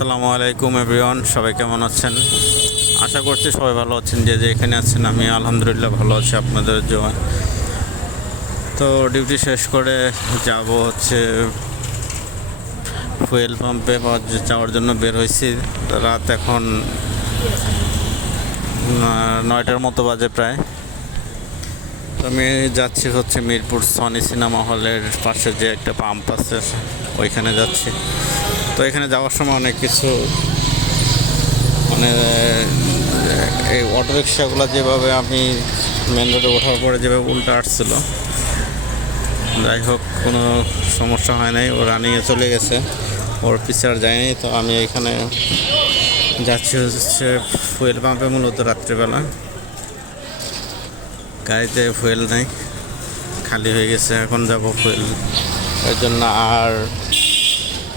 আসসালামু আলাইকুম, এভরিওয়ান। সবাই কেমন আছেন? আশা করছি সবাই ভালো আছেন, যে যে এখানে আছেন, আমি আলহামদুলিল্লাহ ভালো আছি আপনাদের জন্য। তো ডিউটি শেষ করে যাব হচ্ছে ফুয়েল পাম্পে যাওয়ার জন্য বের হয়েছি। রাত এখন নয়টার মতো বাজে প্রায়। তো আমি যাচ্ছি হচ্ছে মিরপুর সনি সিনেমা হলের পাশে যে একটা পাম্প আছে, ওইখানে যাচ্ছি। তো এখানে যাওয়ার সময় অনেক কিছু মানে এই অটো রিক্সাগুলো যেভাবে আমি মেন রোডে ওঠার পরে যেভাবে উল্টো আসছিল। যাই হোক, কোনো সমস্যা হয় নাই, ও রানিংয়ে চলে গেছে, ওর পিছে আর যায়নি তো আমি এখানে যাচ্ছি হচ্ছে ফুয়েল পাম্পে মূলত রাত্রিবেলা। গাড়িতে ফুয়েল নাই, খালি হয়ে গেছে, এখন যাব ফুয়েল এর জন্য। আর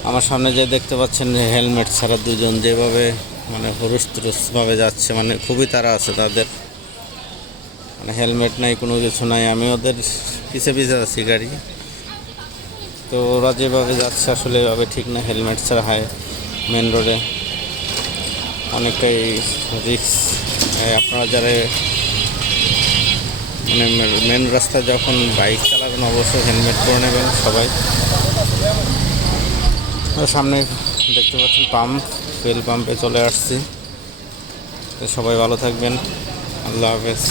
আমার সামনে যে দেখতে পাচ্ছেন হেলমেট ছাড়া দুজন যেভাবে মানে হুরুস তুরুসভাবে যাচ্ছে মানে খুবই তারা আছে তাদের। মানে হেলমেট নাই, কোনো কিছু নাই। আমি ওদের পিছে পিছে আছি গাড়ি। তো ওরা যেভাবে যাচ্ছে, আসলে এভাবে ঠিক না। হেলমেট ছাড়া হয় মেন রোডে অনেকটাই রিক্স আপনারা যারা মানে মেন রাস্তায় যখন বাইক চালাবেন, অবশ্যই হেলমেট পরে নেবেন সবাই। সামনে দেখতে পাচ্ছেন পাম্প তেল পাম্পে চলে আসছি। তো সবাই ভালো থাকবেন। আল্লাহ হাফেজ।